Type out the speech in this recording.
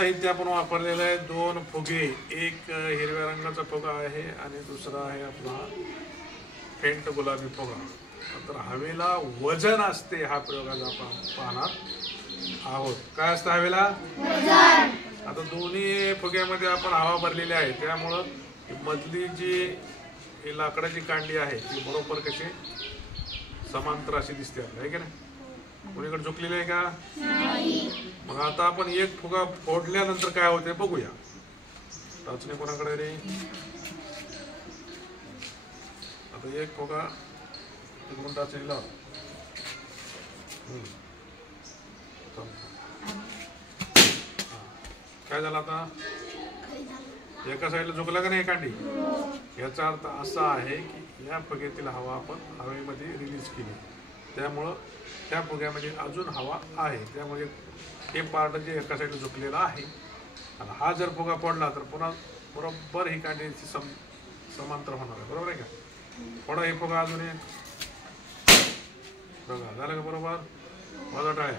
साहित्य आपण वापरलेलं आहे दोन फुगे, एक हिरव्या रंगाचा फुगा आहे आणि दुसरा आहे आपला फेंट गुलाबी फुगा। तर हवेला वजन असते हा प्रयोग आज आपण पाहणार आहोत। काय असतं हवेला वजन। आता दोन्ही फुग्यामध्ये आपण हवा भरलेली आहे, त्यामुळे मधली जी लाकडाची कांडी आहे ती बरोबर कशी समांतर अशी दिसते आहे की नाही? कोणीकडे झुकलेली आहे का? नाही। मग आता आपण एक फुगा फोडल्यानंतर काय होते बघूया। टाचणी कोणाकडे रे? आता एक फुगा तिकडून टाचणी लाव। काय झालं आता? एका साईडला झुकला का नाही कांडी? याचा अर्थ असा आहे की या फुग्यातील हवा आपण हवेमध्ये रिलीज केली, त्यामुळं त्या फुग्यामध्ये अजून हवा आहे, त्यामुळे हे पार्ट जे एका साईडला झुकलेला आहे आणि हा जर फुगा पडला तर पुन्हा बरोबर ही कांडी समांतर होणार आहे। बरोबर आहे का? फोडा हे फुगा अजून एक बघा, झालं का बरोबर? वाजवत आहे।